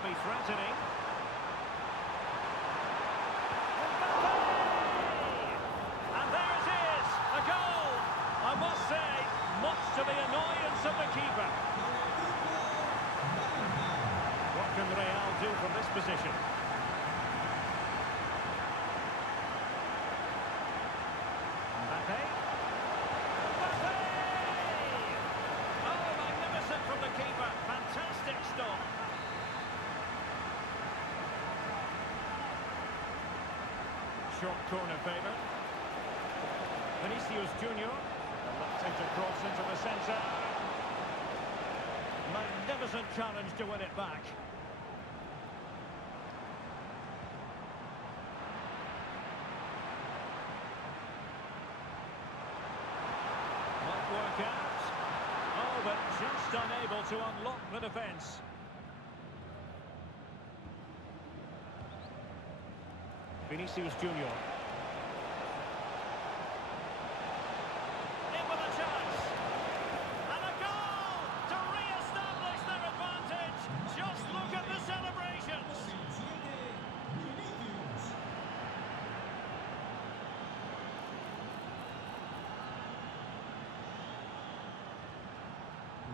could be threatening. And there it is, a goal. I must say, much to the annoyance of the keeper. What can Real do from this position? Mbappe. Mbappe! Oh, magnificent from the keeper. Fantastic stop. Short corner favour. Vinicius Junior. Left-centre cross into the centre. Magnificent challenge to win it back. Might work out. Oh, but just unable to unlock the defence. Vinicius Junior. In with a chance. And a goal to re-establish their advantage. Just look at the celebrations.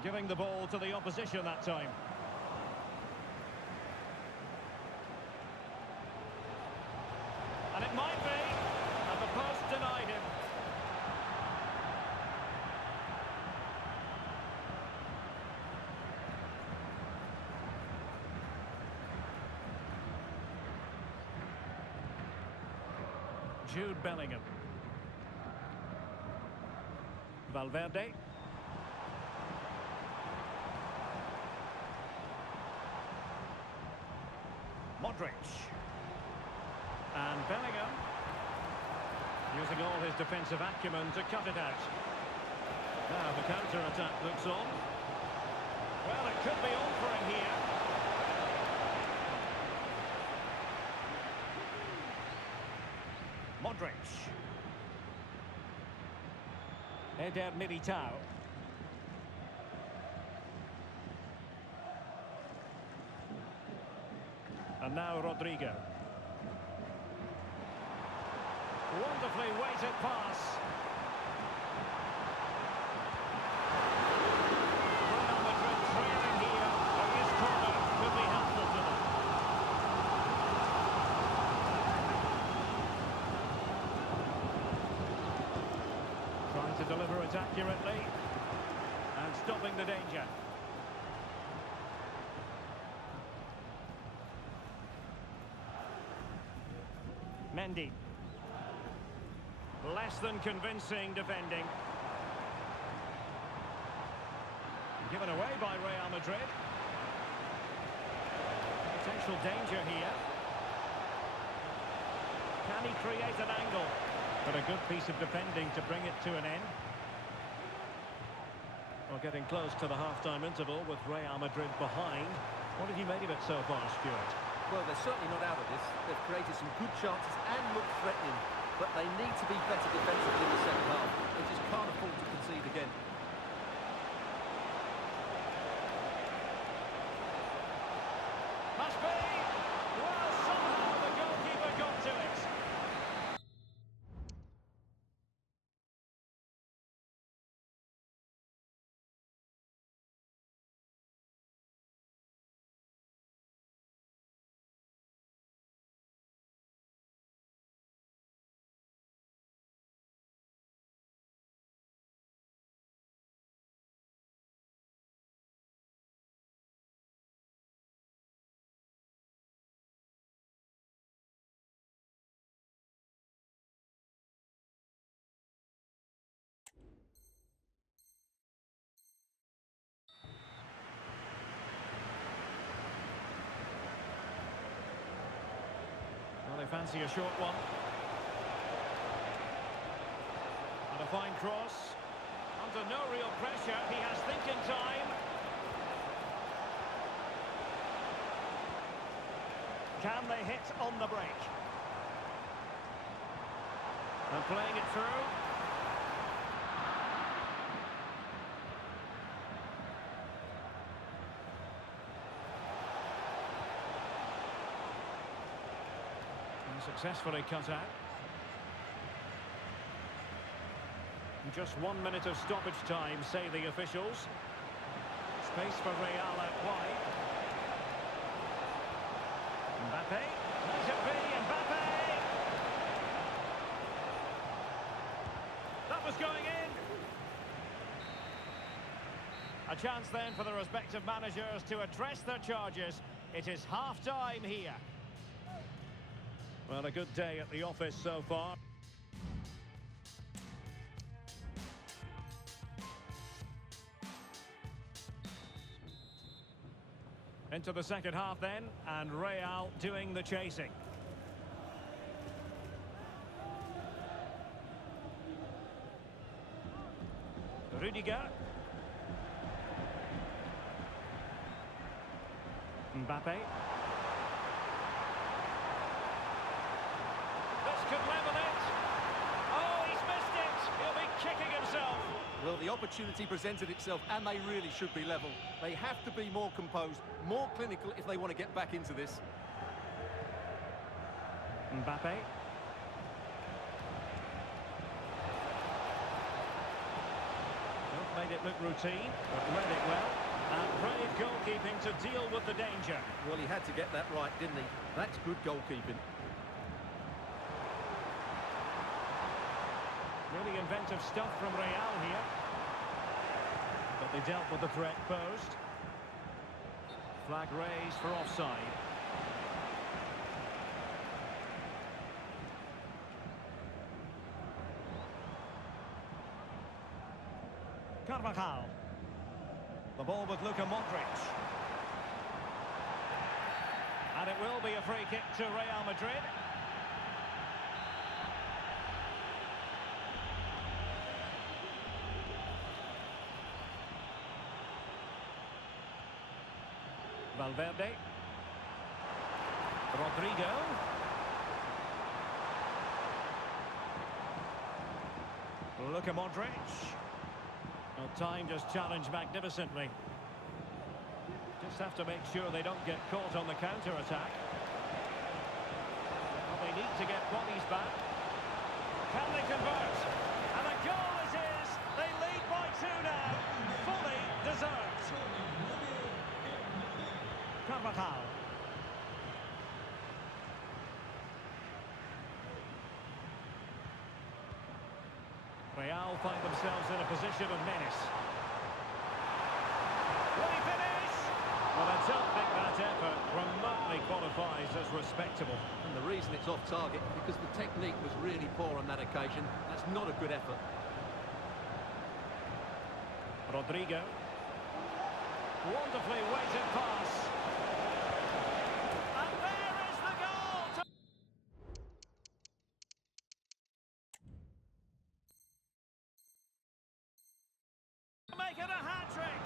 Giving the ball to the opposition that time. And it might be, and the post denied him. Jude Bellingham. Valverde. Modric. And Bellingham, using all his defensive acumen to cut it out. Now the counter-attack looks on. Well, it could be on for him here. Modric. Eder Militao. And now Rodrigo. Wonderfully weighted pass. Real Madrid trailing here, but this corner could be helpful to them. Trying to deliver it accurately and stopping the danger. Mendy. Less than convincing defending. Given away by Real Madrid. Potential danger here. Can he create an angle? But a good piece of defending to bring it to an end. Well, getting close to the half-time interval with Real Madrid behind. What have you made of it so far, Stuart? Well, they're certainly not out of this. They've created some good chances and look threatening. But they need to be better defensively in the second half. They just can't afford to concede again. Must be! Well, somehow the goalkeeper got to it. Well, they fancy a short one. And a fine cross. Under no real pressure, he has thinking time. Can they hit on the break? And playing it through. Successfully cut out. Just 1 minute of stoppage time, say the officials. Space for Real out wide. Mbappe. Let it be, Mbappe! That was going in. A chance then for the respective managers to address their charges. It is half-time here. Well, a good day at the office so far. Into the second half then, and Real doing the chasing. Rudiger. Mbappe. This could level it. Oh, he's missed it. He'll be kicking himself. Well, the opportunity presented itself, and they really should be level. They have to be more composed, more clinical if they want to get back into this. Mbappe. Made it look routine, but read it well. And brave goalkeeping to deal with the danger. Well, he had to get that right, didn't he? That's good goalkeeping. Really inventive stuff from Real here. But they dealt with the threat posed. Flag raised for offside. Carvajal. The ball with Luka Modric. And it will be a free kick to Real Madrid. Valverde. Rodrigo. Luka Modric. Well, time just challenged magnificently. Just have to make sure they don't get caught on the counter-attack. Well, they need to get bodies back. Can they convert? And the goal is his! They lead by 2 now. Fully deserved. Carvajal. Real find themselves in a position of menace. Will he finish? Well, I don't think that effort remotely qualifies as respectable. And the reason it's off target, because the technique was really poor on that occasion. That's not a good effort. Rodrigo. Wonderfully weighted pass. And there is the goal! To make it a hat-trick.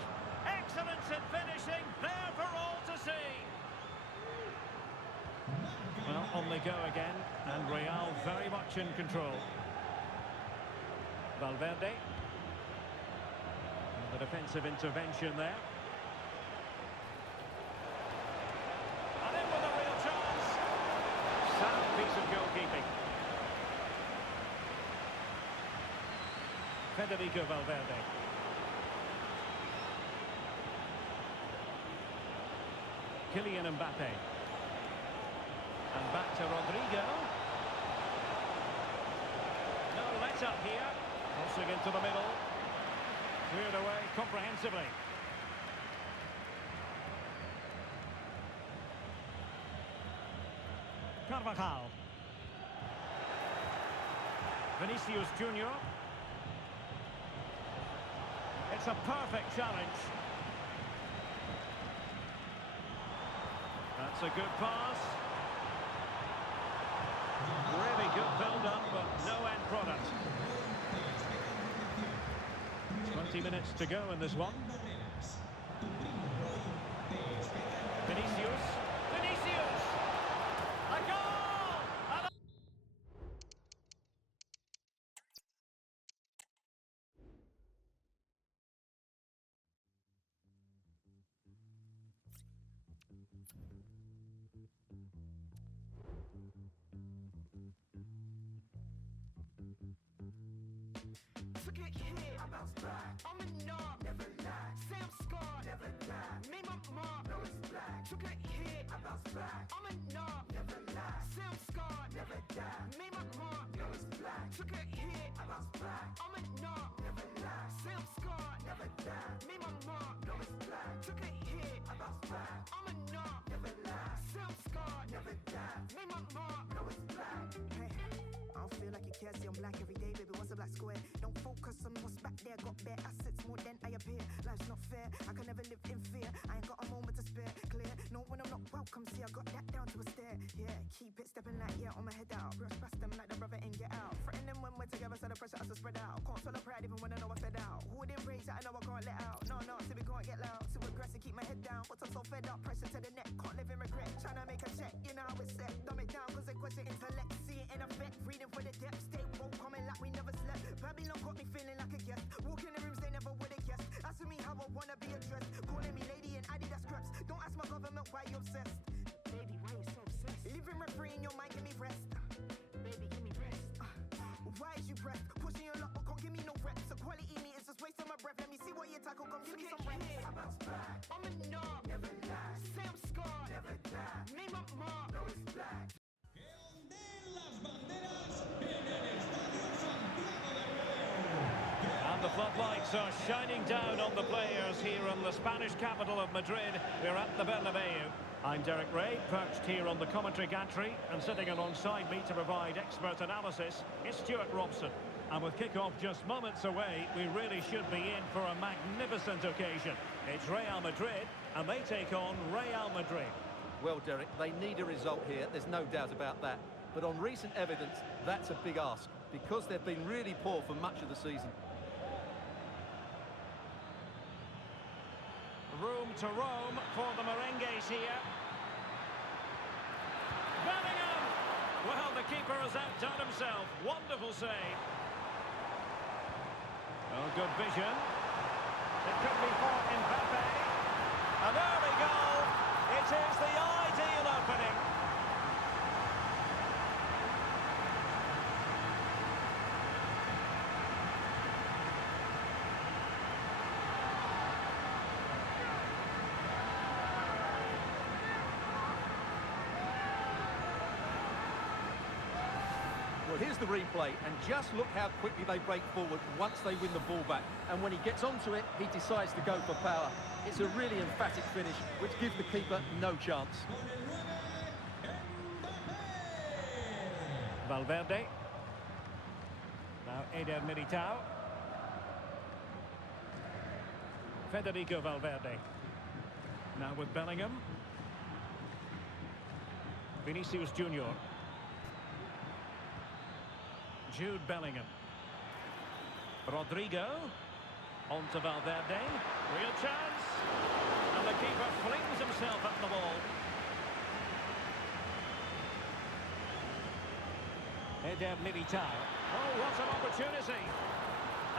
Excellence in finishing, there for all to see. Well, on they go again, and Real very much in control. Valverde. The defensive intervention there. And in with a real chance. Sound piece of goalkeeping. Federico Valverde. Kylian Mbappe. And back to Rodrigo. No let-up here. Crossing into the middle. Cleared away comprehensively. Carvajal. Vinicius Junior. It's a perfect challenge. That's a good pass. Really good build-up, but no end product. 20 minutes to go in this one. Vinicius. Vinicius! A goal! And a black. I'm a knob, never lie. Sam Scott, never die. Made my mark, no it's black. Took a hit, I bounce back. I'm a knob, never lie. Sam Scott, never die. Made my mark, no it's black. Took a hit, I bounce back. I'm a knob, never lie. Sam Scott, never die. Made my mark, no it's black. Took a hit, I bounce back. I'm a knob, never lie. Sam Scott, never die. Made my mark, no it's black. Hey. I don't feel like you care, see I'm black every day, baby, what's a black square? Don't focus on what's back there, got bare assets more than I appear. Life's not fair, I can never live in fear. I ain't got a moment to spare, clear. No, when I'm not welcome, see I got that down to a stare. Yeah, keep it stepping like, yeah, on my head out. Brush past them like the brother ain't get out. Threaten them when we're together, so the pressure has to spread out. Can't swallow pride even when I know I fed out. Who would embrace that I know I can't let out? No, see we can't get loud. Too aggressive, keep my head down, but I'm so fed up. Pressure to the neck, can't live in regret. Tryna make a check, you know how it's set. Dumb it down, cause they question intellect. See it in effect, reading for the depth. Stay woke, coming like we never slept. Babylon got me feeling like a guest. Walk in the rooms they never would have guessed. Asking me how I wanna be addressed. Calling me lady and Adidas scraps. Don't ask my government why you obsessed. Baby, why you so obsessed? Living rent free in your mind, give me rest. Baby, give me rest. Why is you pressed? Pushing your luck, but can't give me no reps. So quality meters just wasting my breath. Let me see what you tackle, come give me some rest. I bounce back. I'm a knob, never lie. Sam Scott, never die. Name up mark, no it's black. And the floodlights are shining down on the players here in the Spanish capital of Madrid. We're at the Bernabeu. I'm Derek Ray, perched here on the commentary gantry, and sitting alongside me to provide expert analysis is Stuart Robson. And with kick-off just moments away, we really should be in for a magnificent occasion. It's Real Madrid, and they take on Real Madrid. Well, Derek, they need a result here, there's no doubt about that. But on recent evidence, that's a big ask, because they've been really poor for much of the season. Room to roam for the merengues here. Bellingham! Well, the keeper has outdone himself. Wonderful save. Oh, good vision. It could be for Mbappe. An early goal. It is the ideal opening. Well, here's the replay, and just look how quickly they break forward once they win the ball back. And when he gets onto it, he decides to go for power. It's a really emphatic finish, which gives the keeper no chance. Valverde. Now Eder Militao. Federico Valverde. Now with Bellingham. Vinicius Junior. Jude Bellingham. Rodrigo. On to Valverde. Real chance. And the keeper flings himself at the ball. Eder Militao. Oh, what an opportunity.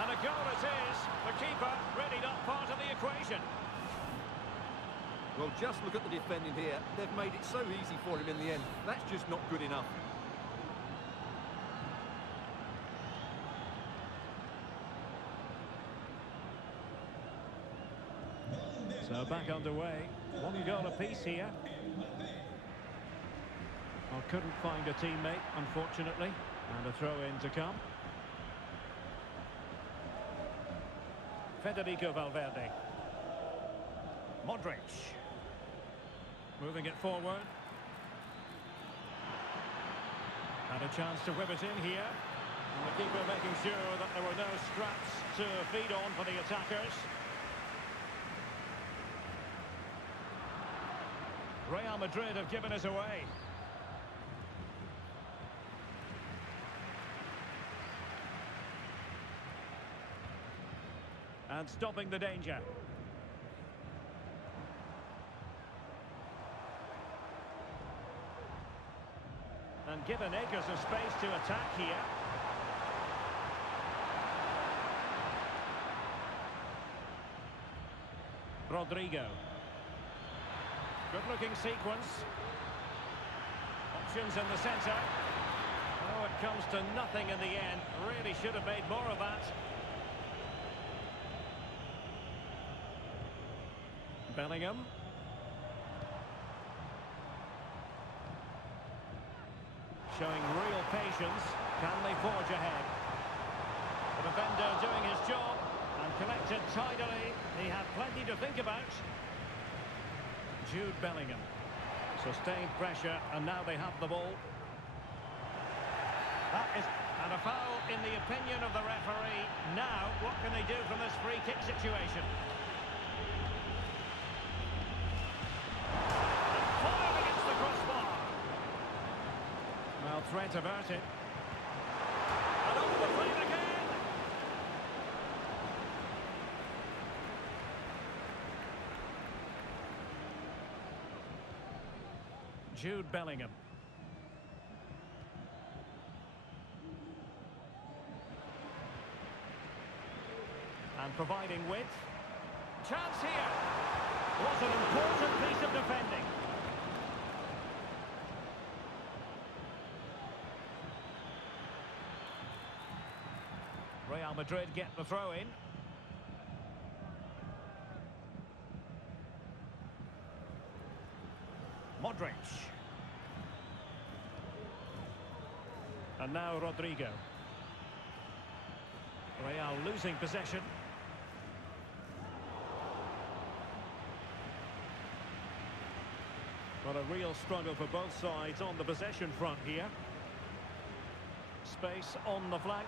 And a goal it is. The keeper really not part of the equation. Well, just look at the defending here. They've made it so easy for him in the end. That's just not good enough. So back underway. One goal apiece here. Well, couldn't find a teammate, unfortunately. And a throw-in to come. Federico Valverde. Modric. Moving it forward. Had a chance to whip it in here. And the keeper making sure that there were no straps to feed on for the attackers. Real Madrid have given us away. And stopping the danger. And given acres of space to attack here. Rodrigo. Good-looking sequence. Options in the centre. Oh, it comes to nothing in the end. Really should have made more of that. Bellingham. Showing real patience. Can they forge ahead? The defender doing his job and collected tidily. He had plenty to think about. Jude Bellingham. Sustained pressure, and now they have the ball. That is... And a foul in the opinion of the referee. Now, what can they do from this free kick situation? And fired against the crossbar. Well, threat averted. And over the frame again. Jude Bellingham. And providing width. Chance here. Was an important piece of defending. Real Madrid get the throw in. Modric. And now Rodrigo. Real losing possession. Well, a real struggle for both sides on the possession front here. Space on the flank.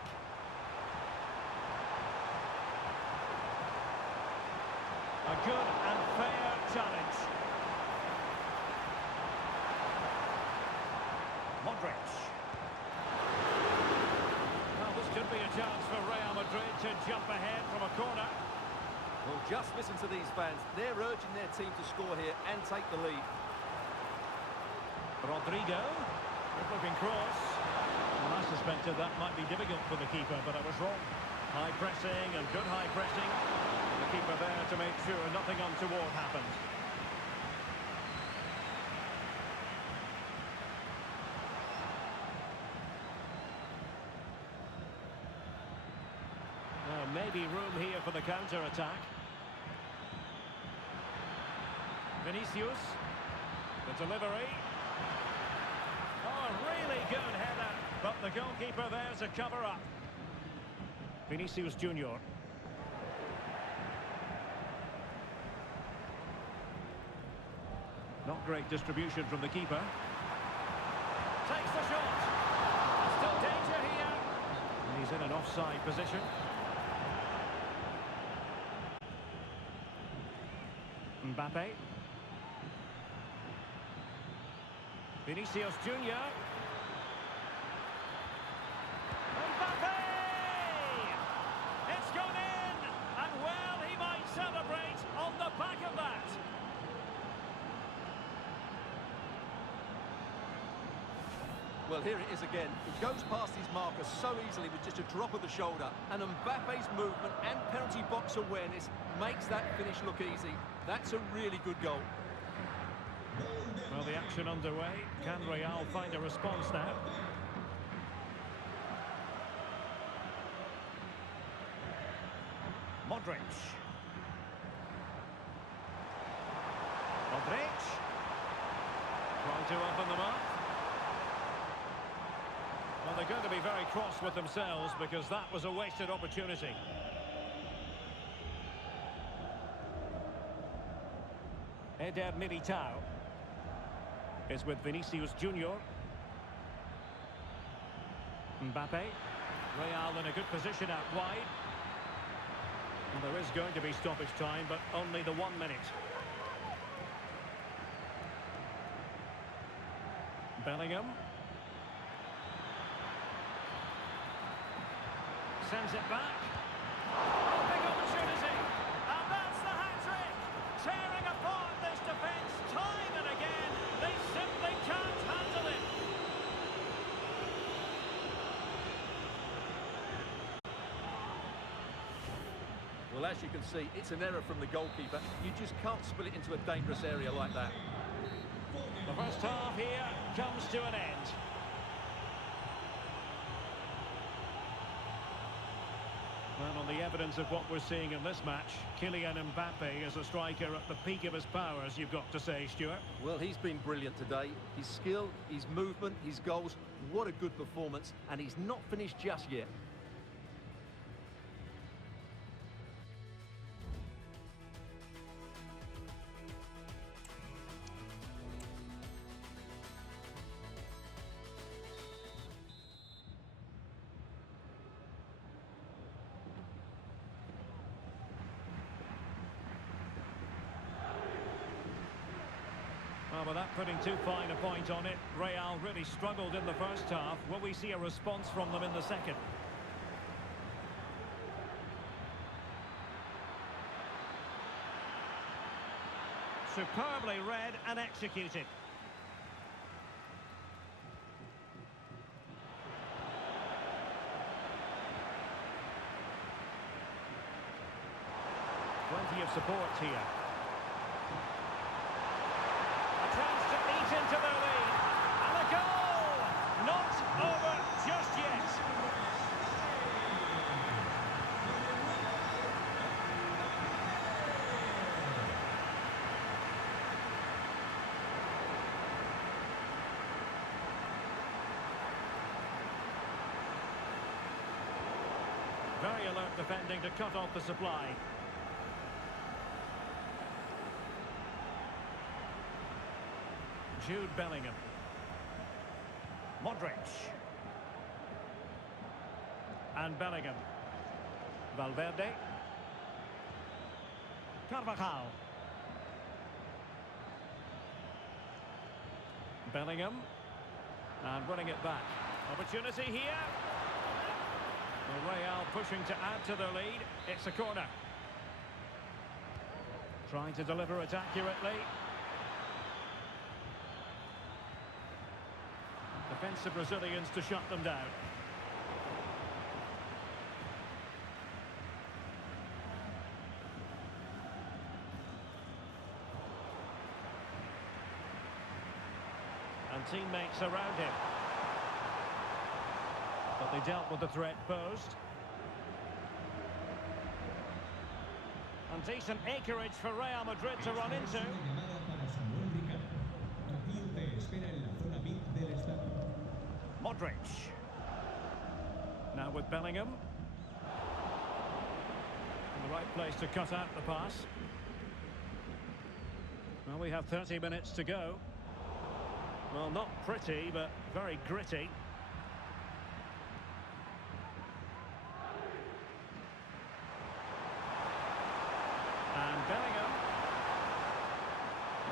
A good and fair challenge. Modric. Well, this could be a chance for Real Madrid to jump ahead from a corner. Well, just listen to these fans. They're urging their team to score here and take the lead. Rodrigo, good looking cross. Well, I suspected that might be difficult for the keeper, but I was wrong. High pressing and good high pressing. The keeper there to make sure nothing untoward happened. Now, maybe room here for the counter-attack. Vinicius, the delivery. Oh, really good header, but the goalkeeper there to cover up. Vinicius Junior. Not great distribution from the keeper. Takes the shot. Still danger here. And he's in an offside position. Mbappe. Vinicius Junior. Mbappe! It's gone in! And well, he might celebrate on the back of that. Well, here it is again. He goes past his marker so easily with just a drop of the shoulder. And Mbappe's movement and penalty box awareness makes that finish look easy. That's a really good goal. Well, the action underway. Can Real find a response now? Modric. Modric. Trying to open them up. Well, they're going to be very cross with themselves because that was a wasted opportunity. Eder Militao is with Vinicius Junior. Mbappe. Real in a good position out wide. And there is going to be stoppage time, but only the 1 minute. Bellingham. Sends it back. Big opportunity. And that's the hat-trick. Tearing apart this defence time and again. They simply can't handle it. Well, as you can see, it's an error from the goalkeeper. You just can't spill it into a dangerous area like that. The first half here comes to an end. Well, on the evidence of what we're seeing in this match, Kylian Mbappe is a striker at the peak of his powers, you've got to say, Stuart. Well, he's been brilliant today. His skill, his movement, his goals, what a good performance. And he's not finished just yet. Well, without putting too fine a point on it, Real really struggled in the first half. Will we see a response from them in the second? Superbly read and executed. Plenty of support here. Chance to eat into their lead. And a goal! Not over just yet. Very alert defending to cut off the supply. Jude Bellingham. Modric. And Bellingham. Valverde. Carvajal. Bellingham. And winning it back. Opportunity here. Real pushing to add to their lead. It's a corner. Trying to deliver it accurately. Defensive Brazilians to shut them down. And teammates around him. But they dealt with the threat posed. And decent acreage for Real Madrid to run into. Modric. Now with Bellingham. In the right place to cut out the pass. Well, we have 30 minutes to go. Well, not pretty, but very gritty. And Bellingham.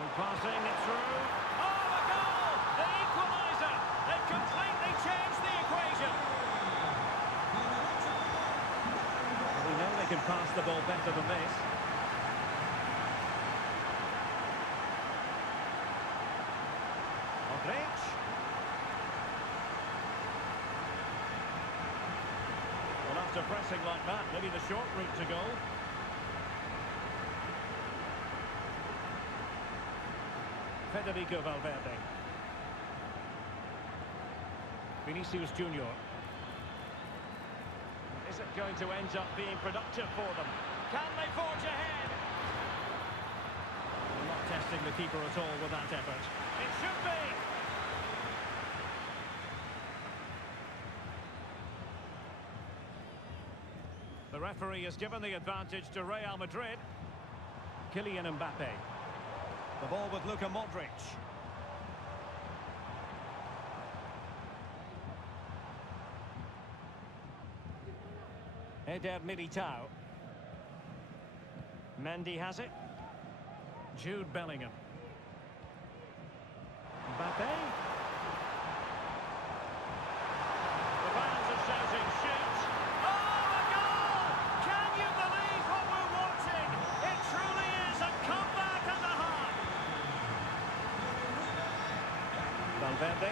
And passing it through. Oh, a goal! The equaliser! They've completely changed the equation. We know they can pass the ball better than this. Modric. Well, after pressing like that, maybe the short route to goal. Federico Valverde. Vinicius Junior. Is it going to end up being productive for them? Can they forge ahead? Not testing the keeper at all with that effort. It should be! The referee has given the advantage to Real Madrid. Kylian Mbappe. The ball with Luka Modric. Eder Militao. Mendy has it. Jude Bellingham. Mbappe. The fans are shouting, shoot! Oh, a goal! Can you believe what we're watching? It truly is a comeback and a half. Valverde.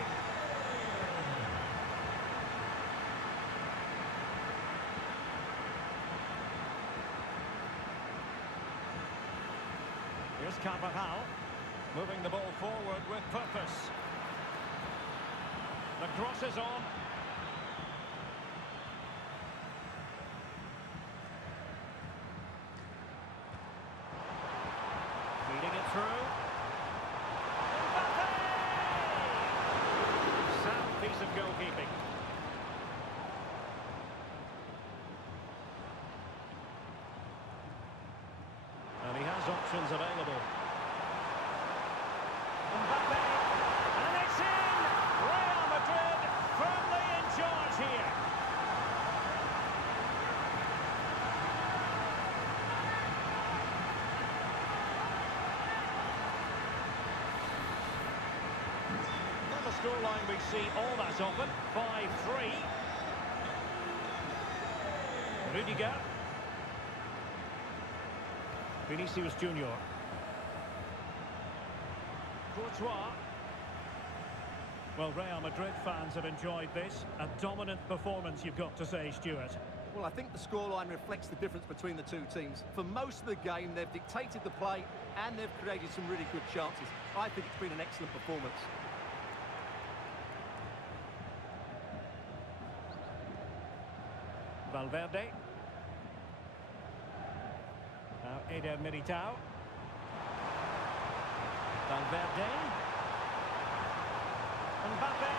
Here's Carvajal, moving the ball forward with purpose. The cross is on. options available. Mbappe, and it's in! Real Madrid firmly in charge here. Not a scoreline we see all that often. 5-3. Rudiger. Vinicius Junior. Courtois. Well, Real Madrid fans have enjoyed this. A dominant performance, you've got to say, Stuart. Well, I think the scoreline reflects the difference between the two teams. For most of the game, they've dictated the play and they've created some really good chances. I think it's been an excellent performance. Valverde. Now Eder Militao. Valverde. Mbappe.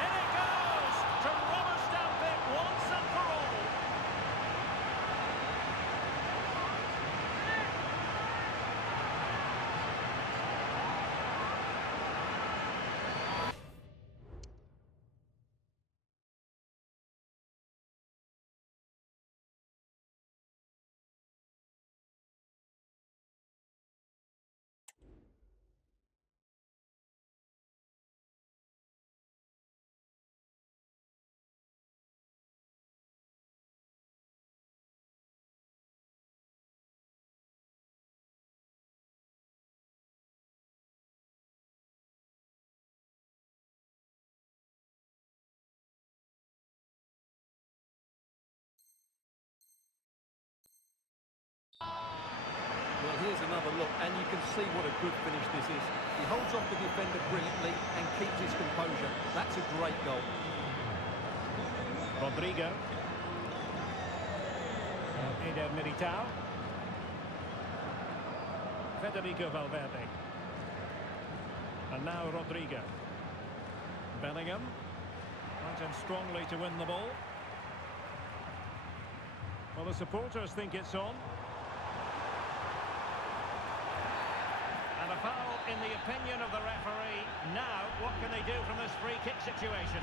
In it goes! To rubber stamp it once and for all. Well, here's another look, and you can see what a good finish this is. He holds off the defender brilliantly and keeps his composure. That's a great goal. Rodrigo. Eder Militao. Federico Valverde. And now Rodrigo. Bellingham. Right in strongly to win the ball. Well, the supporters think it's on. And a foul in the opinion of the referee. Now, what can they do from this free kick situation?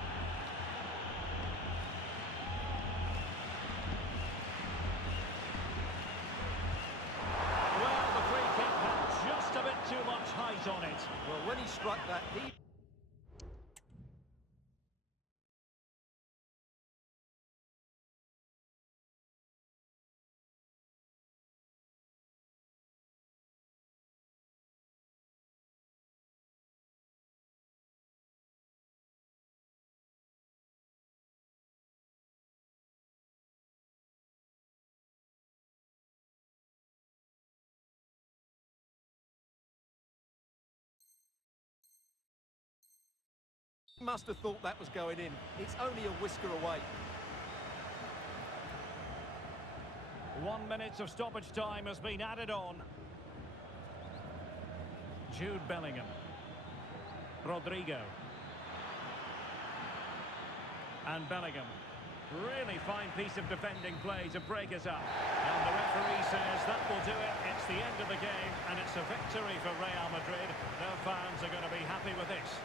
Well, the free kick had just a bit too much height on it. Well, when he struck that, he... must have thought that was going in. It's only a whisker away. 1 minute of stoppage time has been added on. Jude Bellingham. Rodrigo. And Bellingham. Really fine piece of defending play to break us up. And the referee says that will do it. It's the end of the game, and it's a victory for Real Madrid. Their fans are going to be happy with this.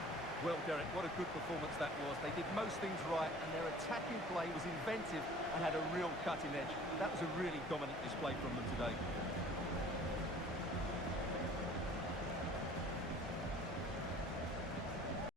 Well, Derek, what a good performance that was. They did most things right, and their attacking play was inventive and had a real cutting edge. That was a really dominant display from them today.